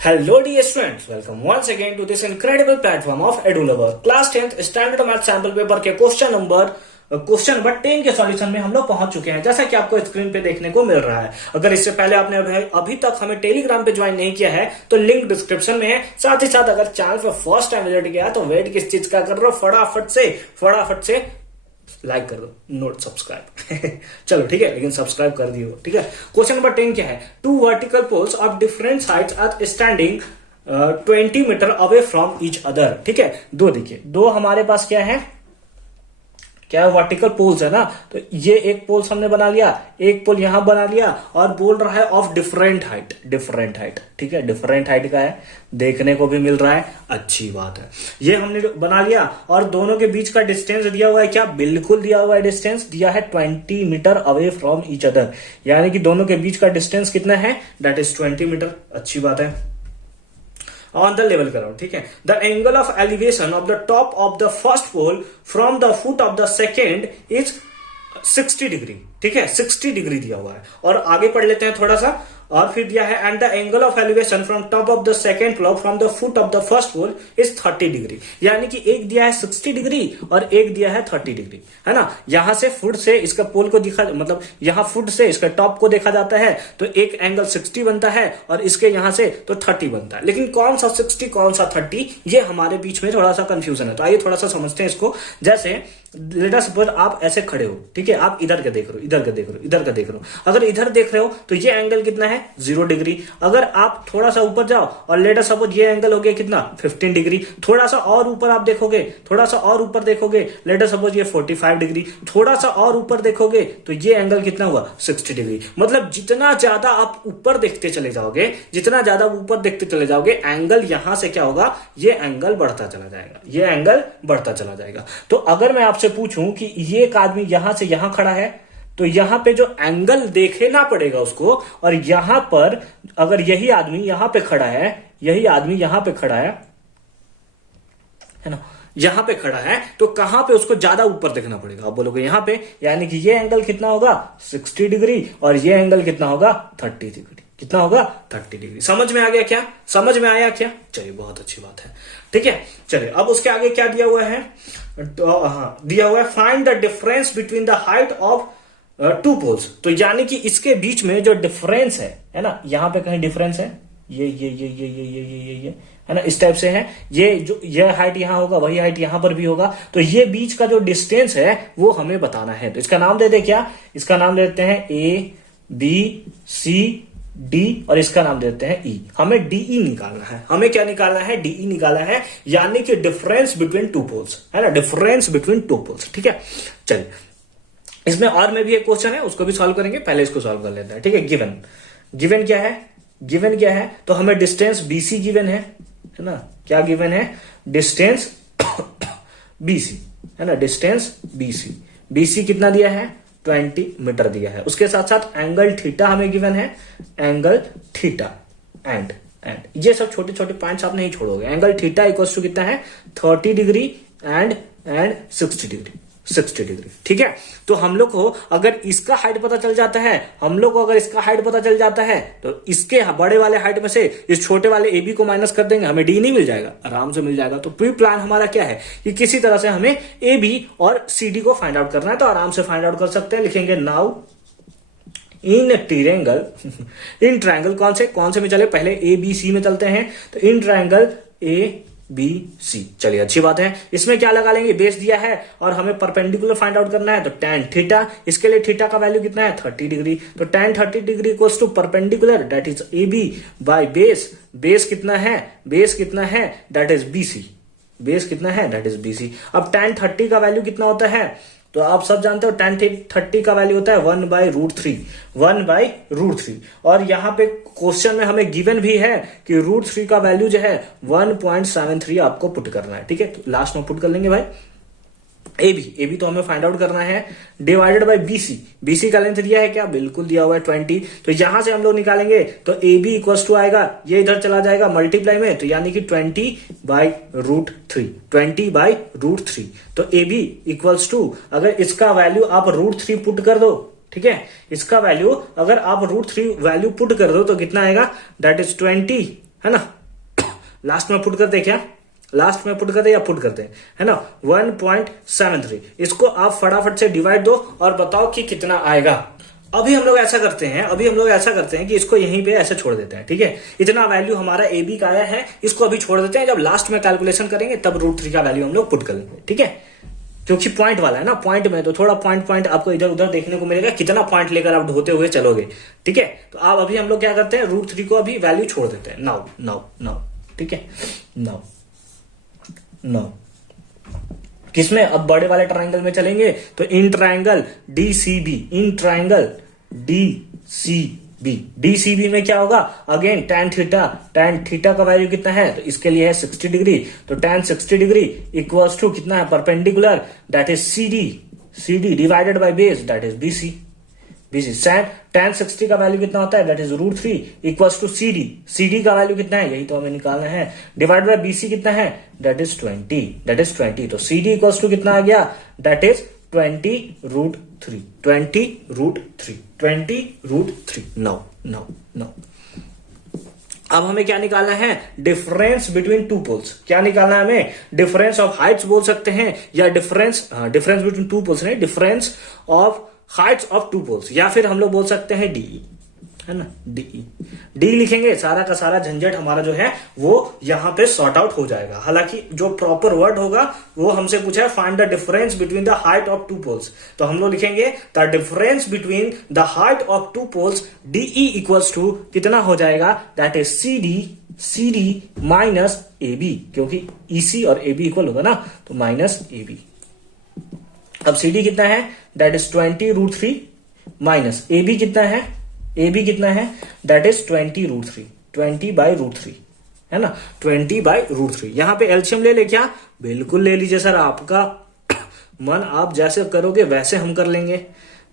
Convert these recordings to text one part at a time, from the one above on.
Hello dear students, welcome once again to this incredible platform of EduLover. Class 10th Standard Math Sample Paper के question number 10 के solution में हम लोग पहुंच चुके हैं, जैसा कि आपको स्क्रीन पे देखने को मिल रहा है। अगर इससे पहले आपने अभी तक हमें टेलीग्राम पे ज्वाइन नहीं किया है तो लिंक डिस्क्रिप्शन में है। साथ ही साथ अगर चैनल पे फर्स्ट टाइम विजिट किया है तो वेट किस चीज का कर रहे हो, फटाफट से लाइक कर दो, नोट सब्सक्राइब चलो ठीक है, लेकिन सब्सक्राइब कर दियो ठीक है। क्वेश्चन नंबर 10 क्या है? Two vertical poles of different heights are standing 20 metre away from each other. ठीक है, दो देखिए, दो हमारे पास क्या है, क्या वर्टिकल पोल्स है ना, तो ये एक पोल हमने बना लिया, एक पोल यहां बना लिया और बोल रहा है ऑफ डिफरेंट हाइट। ठीक है, डिफरेंट हाइट का है, देखने को भी मिल रहा है, अच्छी बात है। ये हमने बना लिया और दोनों के बीच का डिस्टेंस दिया हुआ है, क्या बिल्कुल दिया हुआ है, डिस्टेंस दिया है 20 metre away from each other, यानी कि दोनों के बीच का डिस्टेंस कितना है, दैट इज 20 मीटर। अच्छी बात है। ऑन द लेवल कराओ, ठीक है। The angle of elevation of the top of the first pole from the foot of the second is 60 degree. ठीक है, 60 डिग्री दिया हुआ है। और आगे पढ़ लेते हैं थोड़ा सा, और फिर दिया है and the angle of elevation from top of the second pole from the foot of the first pole is 30 degree, यानी कि एक दिया है 60 डिग्री और एक दिया है 30 डिग्री, है ना। यहां से फुट से इसका पोल को दिखा, मतलब यहां फुट से इसका टॉप को देखा जाता है तो एक एंगल 60 बनता है और इसके यहां से तो 30 बनता है। लेकिन कौन सा 60 कौन सा 30, ये हमारे बीच में थोड़ा सा कंफ्यूजन है। तो आइए थोड़ा सा समझते हैं इसको। जैसे लेट अस सपोज आप ऐसे खड़े हो, ठीक है, आप इधर का देख रहे हो, इधर का देख रहे हो, इधर का देख रहे हो। अगर इधर देख रहे हो तो ये एंगल कितना है, 0 डिग्री। अगर आप थोड़ा सा ऊपर जाओ और लेट अस सपोज ये एंगल हो गया कितना, 15 डिग्री। थोड़ा सा और ऊपर आप देखोगे, थोड़ा सा और ऊपर देखोगे, लेट अस सपोज ये 45 डिग्री। थोड़ा सा और ऊपर देखोगे तो ये एंगल कितना हुआ, 60 डिग्री। मतलब जितना ज्यादा आप ऊपर देखते चले जाओगे, जितना ज्यादा ऊपर देखते चले जाओगे, एंगल यहां से क्या होगा, ये एंगल बढ़ता चला जाएगा, ये एंगल बढ़ता चला जाएगा। तो अगर मैं आपसे पूछूं कि ये एक आदमी यहां से यहां खड़ा है तो यहां पे जो एंगल देखेना पड़ेगा उसको, और यहां पर अगर यही आदमी यहां पे खड़ा है, यही आदमी यहां पे खड़ा है ना, यहां पे खड़ा है, तो कहां पे उसको ज्यादा ऊपर देखना पड़ेगा, आप बोलोगे यहां पे, यानी कि ये एंगल कितना होगा, 60 डिग्री और ये एंगल कितना होगा, 30 डिग्री। कितना होगा, 30 डिग्री। समझ में आ गया क्या, समझ में आया क्या? चलिए बहुत अच्छी बात है, ठीक है। चलिए अब उसके आगे क्या दिया हुआ है, तो हाँ दिया हुआ है find the difference between the height of two poles. तो यानी कि इसके बीच में जो डिफरेंस है ना, यहां पे कहीं डिफरेंस है, ये है ना, इस टाइप से है। ये जो ये हाइट यहां होगा वही हाइट यहां पर भी होगा, तो ये बीच का जो डिस्टेंस है वो हमें बताना है। तो इसका नाम दे दे, क्या इसका नाम देते हैं ABC D और इसका नाम देते हैं E। हमें DE निकालना है, हमें क्या निकालना है, DE निकालना है, यानी कि डिफरेंस बिटवीन टू पोल्स, है ना, डिफरेंस बिटवीन टू पोल्स। ठीक है, चलिए इसमें और में भी एक क्वेश्चन है, उसको भी सॉल्व करेंगे, पहले इसको सॉल्व कर लेते हैं। ठीक है, गिवन क्या है, तो हमें डिस्टेंस BC गिवन है ना, क्या गिवन है, डिस्टेंस BC, है ना, डिस्टेंस BC कितना दिया है, 20 मीटर दिया है। उसके साथ साथ एंगल थीटा हमें गिवन है, एंगल थीटा एंड ये सब छोटे छोटे पॉइंट्स आप नहीं छोड़ोगे। एंगल थीटा इक्वल्स टू कितना है, 30 डिग्री एंड 60 डिग्री। ठीक है, तो हम लोग को अगर इसका हाइट पता चल जाता है, तो इसके बड़े वाले हाइट में से इस छोटे वाले AB को माइनस कर देंगे, हमें D नहीं मिल जाएगा, आराम से मिल जाएगा। तो प्री प्लान हमारा क्या है कि किसी तरह से हमें AB और CD को फाइंड आउट करना है, तो आराम से फाइंड आउट कर सकते हैं। लिखेंगे नाउ इन ट्रायंगल कौन से में चले, पहले ABC में चलते हैं, तो इन ट्रायंगल ABC। चलिए अच्छी बात है। इसमें क्या लगा लेंगे, बेस दिया है और हमें परपेंडिकुलर फाइंड आउट करना है, तो tan थीटा, इसके लिए थीटा का वैल्यू कितना है, 30 डिग्री। तो tan 30 degree equals to perpendicular, that is AB by base कितना है, दैट इज BC। बेस कितना है, दैट इज BC। अब tan 30 का वैल्यू कितना होता है, तो आप सब जानते हो tan 30 का वैल्यू होता है 1/√3। और यहां पे क्वेश्चन में हमें गिवन भी है कि √3 का वैल्यू जो है 1.73 आपको पुट करना है। ठीक है, तो लास्ट में पुट कर लेंगे भाई। AB तो हमें फाइंड आउट करना है, डिवाइडेड बाय BC का लेंथ दिया है क्या, बिल्कुल दिया हुआ है 20। तो यहां से हम लोग निकालेंगे तो AB इक्वल्स टू आएगा, ये इधर चला जाएगा मल्टीप्लाई में, तो यानी कि 20/√3। तो AB इक्वल्स टू, अगर इसका वैल्यू आप √3 पुट कर दो, ठीक है, इसका वैल्यू अगर आप √3 वैल्यू पुट कर दो तो कितना आएगा, दैट इज 20 है ना। लास्ट में पुट करते हैं क्या, लास्ट में पुट करते या पुट करते हैं, है ना। 1.73 इसको आप फटाफट से डिवाइड दो और बताओ कि कितना आएगा। अभी हम लोग ऐसा करते हैं कि इसको यहीं पे ऐसे छोड़ देते हैं, ठीक है। इतना वैल्यू हमारा ए बी का आया है, इसको अभी छोड़ देते हैं, जब लास्ट में कैलकुलेशन करेंगे तब √3 का वैल्यू हम लोग पुट कर लेंगे, ठीक है। क्योंकि पॉइंट वाला है ना, पॉइंट में तो थोड़ा पॉइंट आपको इधर उधर देखने को मिलेगा, कितना पॉइंट लेकर आप ढोते हुए चलोगे, ठीक है। तो आप अभी हम लोग क्या करते हैं, √3 को अभी वैल्यू छोड़ देते हैं, नाउ, ठीक है। नाउ किसमें, अब बड़े वाले ट्राइंगल में चलेंगे तो इन ट्राइंगल डीसीबी में क्या होगा, अगेन tan थीटा का वैल्यू कितना है, तो इसके लिए है 60 डिग्री, तो tan 60 डिग्री इक्वल्स टू कितना है, perpendicular that is CD divided by base that is BC। tan 60 का वैल्यू कितना होता है, that is √3 equals to CD का वैल्यू कितना है, यही तो हमें निकालना है, डिवाइड बाय BC कितना है, दैट इज 20, तो CD इक्वल्स टू कितना आ गया, दैट इज 20√3। नाउ अब हमें क्या निकालना है, डिफरेंस बिटवीन टू पोल्स। क्या निकालना है हमें, डिफरेंस ऑफ हाइट्स बोल सकते हैं, या डिफरेंस बिटवीन टू पोल्स नहीं, difference of heights of two poles, या फिर हम लोग बोल सकते हैं DE, है ना, डी लिखेंगे, सारा का सारा झंझट हमारा जो है वो यहां पे सॉर्ट आउट हो जाएगा। हालांकि जो प्रॉपर वर्ड होगा वो हमसे पूछा है find the difference between the height of two poles, तो हम लोग लिखेंगे the difference between the height of two poles DE equals to कितना हो जाएगा, that is CD minus AB, क्योंकि EC और AB इक्वल होगा ना, तो माइनस AB। अब CD कितना है, दैट इज 20√3 माइनस AB कितना है, दैट इज 20√3 है ना, 20/√3। यहां पे एलसीएम ले क्या, बिल्कुल ले लीजिए सर, आपका मन आप जैसे करोगे वैसे हम कर लेंगे।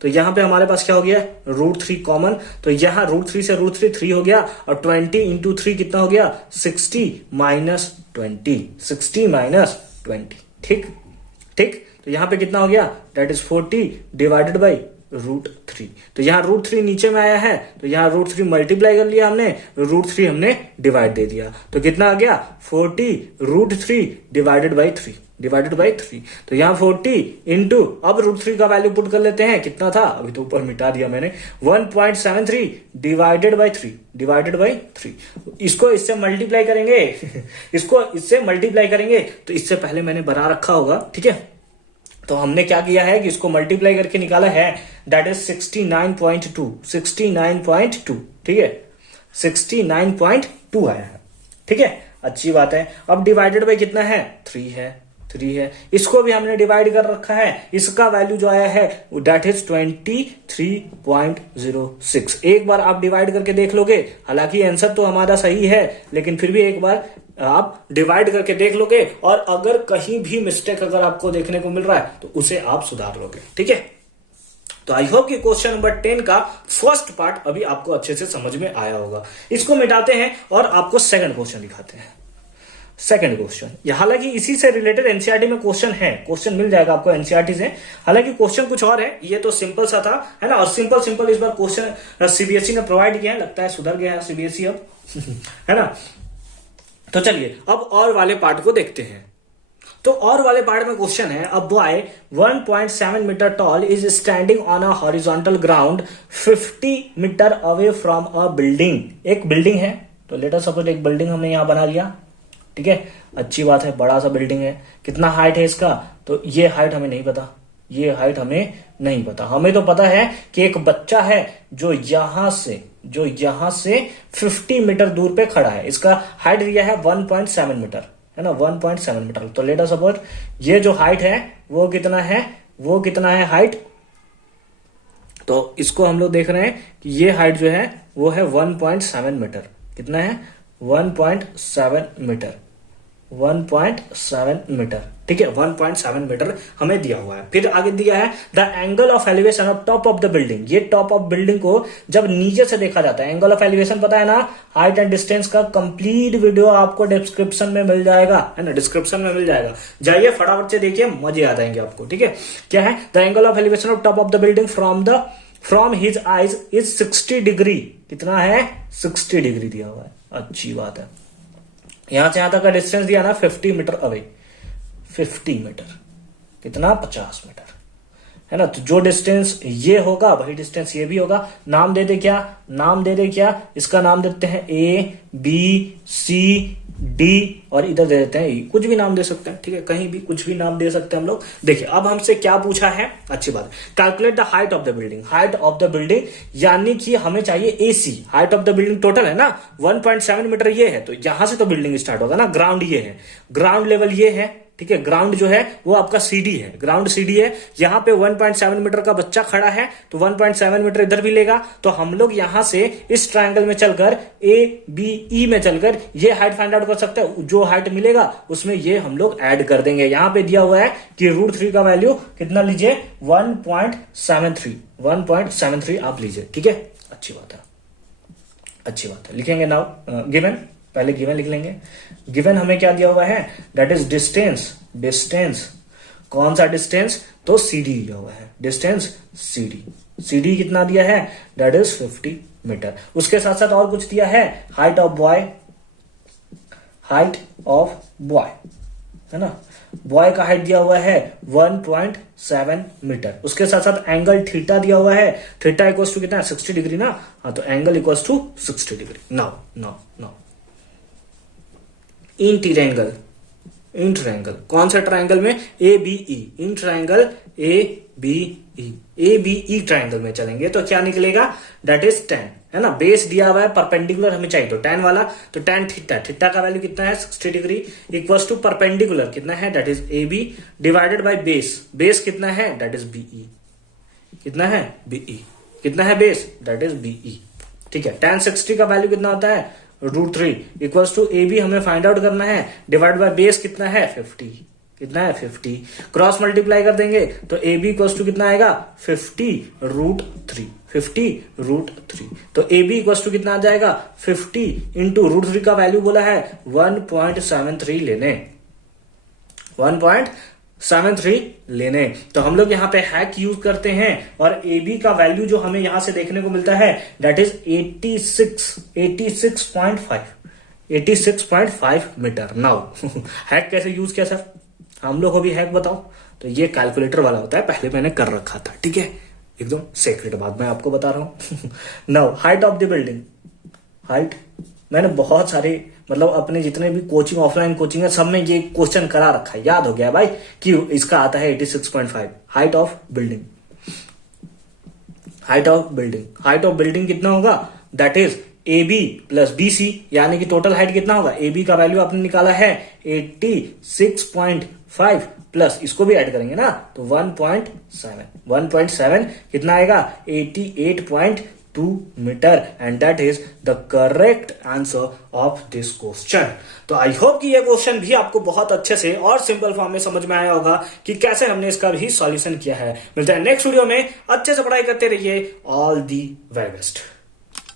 तो यहां पे हमारे पास क्या हो गया, √3 कॉमन, तो यहां √3 से √3 3 हो गया, और 20 इंटू 3 कितना हो गया, 60 माइनस 20, ठीक। तो यहां पे कितना हो गया, दैट इज 40 डिवाइडेड बाई √3। तो यहां √3 नीचे में आया है, तो यहां √3 मल्टीप्लाई कर लिया हमने, √3 हमने डिवाइड दे दिया, तो कितना आ गया, 40√3 डिवाइडेड बाई 3। तो यहां 40 इंटू, अब √3 का वैल्यू पुट कर लेते हैं, कितना था, अभी तो ऊपर मिटा दिया मैंने, 1.73 डिवाइडेड बाई 3। इसको इससे मल्टीप्लाई करेंगे, तो इससे पहले मैंने बना रखा होगा, ठीक है। तो हमने क्या किया है कि इसको मल्टीप्लाई करके निकाला है, दैट इज 69.2, ठीक है, 69.2 आया है, ठीक है, अच्छी बात है। अब डिवाइडेड बाई कितना है, 3 है, इसको भी हमने डिवाइड कर रखा है, इसका वैल्यू जो आया है दैट इज 23.06। एक बार आप डिवाइड करके देख लोगे, हालांकि आंसर तो हमारा सही है, लेकिन फिर भी एक बार आप डिवाइड करके देख लोगे, और अगर कहीं भी मिस्टेक अगर आपको देखने को मिल रहा है तो उसे आप सुधार लोगे, ठीक है। तो आई होप कि क्वेश्चन नंबर 10 का फर्स्ट पार्ट अभी आपको अच्छे से समझ में आया होगा। इसको मिटाते हैं और आपको सेकंड क्वेश्चन दिखाते हैं। सेकंड क्वेश्चन, हालांकि इसी से रिलेटेड एनसीईआरटी में क्वेश्चन मिल जाएगा आपको एनसीईआरटी से, हालांकि क्वेश्चन कुछ और है, ये तो सिंपल सा था, है ना, और सिंपल इस बार क्वेश्चन सीबीएसई ने प्रोवाइड किया है, लगता है सुधर गया है सीबीएसई अब है ना। तो चलिए अब और वाले पार्ट को देखते हैं। तो और वाले पार्ट में क्वेश्चन है, a boy 1.7 metre tall is standing on a horizontal ground 50 metre away from a building. एक बिल्डिंग है, तो लेट अस सपोज एक बिल्डिंग हमने यहां बना लिया, ठीक है, अच्छी बात है, बड़ा सा बिल्डिंग है। कितना हाइट है इसका, तो ये हाइट हमें नहीं पता, हमें तो पता है कि एक बच्चा है जो यहां से 50 मीटर दूर पे खड़ा है, इसका हाइट दिया है 1.7 मीटर, है ना, 1.7 मीटर। तो लेट अस सपोज ये जो हाइट है वो कितना है हाइट, तो इसको हम लोग देख रहे हैं कि ये हाइट जो है वो है 1.7 मीटर। कितना है, 1.7 मीटर, ठीक है, 1.7 मीटर हमें दिया हुआ है। फिर आगे दिया है the angle of elevation of top of the building. ये टॉप ऑफ बिल्डिंग को जब नीचे से देखा जाता है, एंगल ऑफ एलिवेशन पता है ना, हाइट एंड डिस्टेंस का कंप्लीट वीडियो आपको डिस्क्रिप्शन में मिल जाएगा, है ना, जाइए फटाफट से देखिए, मजे आ जाएंगे आपको, ठीक है। क्या है, the angle of elevation of top of the building from his eyes is 60 degree. कितना है, 60 डिग्री दिया हुआ है। अच्छी बात है। यहां से यहां तक का डिस्टेंस दिया ना 50 मीटर अवे, 50 मीटर कितना 50 मीटर है ना। तो जो डिस्टेंस ये होगा वही डिस्टेंस ये भी होगा। नाम दे दे क्या, नाम दे दे क्या, इसका नाम देते हैं ए बी सी डी और इधर दे देते हैं ई, कुछ भी नाम दे सकते हैं, ठीक है, कहीं भी कुछ भी नाम दे सकते हैं हम लोग। देखिए अब हमसे क्या पूछा है, अच्छी बात है, calculate the height of the building, height of the building, यानी कि हमें चाहिए AC, height of the building total है ना 1.7 मीटर ये है, तो यहां से तो बिल्डिंग स्टार्ट होगा ना, ग्राउंड ये है, ग्राउंड लेवल ये है, ठीक है, ग्राउंड जो है वो आपका सीडी है, ग्राउंड सीडी है, यहां पे 1.7 मीटर का बच्चा खड़ा है तो 1.7 मीटर इधर भी लेगा, तो हम लोग यहां से इस ट्रायंगल में चलकर ए बी ई में चलकर ये हाइट फाइंड आउट कर सकते हैं। जो हाइट मिलेगा उसमें ये हम लोग ऐड कर देंगे। यहां पे दिया हुआ है कि √3 का वैल्यू कितना लीजिए 1.73 आप लीजिए, ठीक है, अच्छी बात है, अच्छी बात है। लिखेंगे नाउ गिवन, पहले गिवन लिख लेंगे। गिवन हमें क्या दिया हुआ है, दैट इज डिस्टेंस, डिस्टेंस कौन सा डिस्टेंस, तो सीडी दिया हुआ है, डिस्टेंस सीडी, सीडी कितना दिया है, दैट इज 50 मीटर। उसके साथ साथ और कुछ दिया है, height of boy, height of boy है ना, बॉय का हाइट दिया हुआ है 1.7 मीटर। उसके साथ साथ एंगल थीटा दिया हुआ है, थीटा इक्वल्स टू कितना 60 डिग्री ना, हाँ, तो angle equals to 60 degree. Now now now in triangle, in triangle कौन सा ट्रायंगल में, A B E, in triangle A B E, A B E triangle में चलेंगे तो क्या निकलेगा, दैट इज 10 है ना, बेस दिया हुआ है, परपेंडिकुलर हमें चाहिए तो tan वाला, तो tan थीटा, थीटा का वैल्यू कितना है 60 डिग्री, इक्वल्स टू परपेंडिकुलर कितना है, that is A B divided by base, base कितना है, दैट इज बीई, कितना है बीई, कितना है बेस, दैट इज बीई, ठीक है। tan 60 का वैल्यू कितना होता है √3 इक्वल्स टू ए बी हमें फाइंड आउट करना है, डिवाइड बाय बेस कितना है 50, कितना है 50, क्रॉस मल्टीप्लाई कर देंगे तो ए बी इक्वल्स टू कितना आएगा 50√3, 50√3, तो ए बी इक्वल्स टू कितना आ जाएगा 50 इंटू √3 का वैल्यू बोला है 1.73 लेने, 1.73 लेने। तो हम लोग यहाँ पे हैक यूज करते हैं और ए बी का वैल्यू जो हमें यहां से देखने को मिलता है that is 86.5 metre. Now hack कैसे यूज किया सर, हम लोग को भी हैक बताओ, तो ये कैलकुलेटर वाला होता है, पहले मैंने कर रखा था, ठीक है, एकदम सीक्रेट बात मैं आपको बता रहा हूं। Now height of the building, height मैंने बहुत सारे मतलब अपने जितने भी कोचिंग ऑफलाइन कोचिंग है सब में ये क्वेश्चन करा रखा है, याद हो गया भाई कि इसका आता है 86.5 height of building, height of building, height of building कितना होगा, that is A B plus B C, यानी कि टोटल हाइट कितना होगा, ए बी का वैल्यू आपने निकाला है 86.5 प्लस इसको भी ऐड करेंगे ना तो 1.7 कितना आएगा 88.2 metre, and that is the correct answer of this question. तो आई होप कि ये क्वेश्चन भी आपको बहुत अच्छे से और सिंपल फॉर्म में समझ में आया होगा कि कैसे हमने इसका भी सॉल्यूशन किया है। मिलते हैं नेक्स्ट वीडियो में, अच्छे से पढ़ाई करते रहिए, ऑल दी वेरी बेस्ट।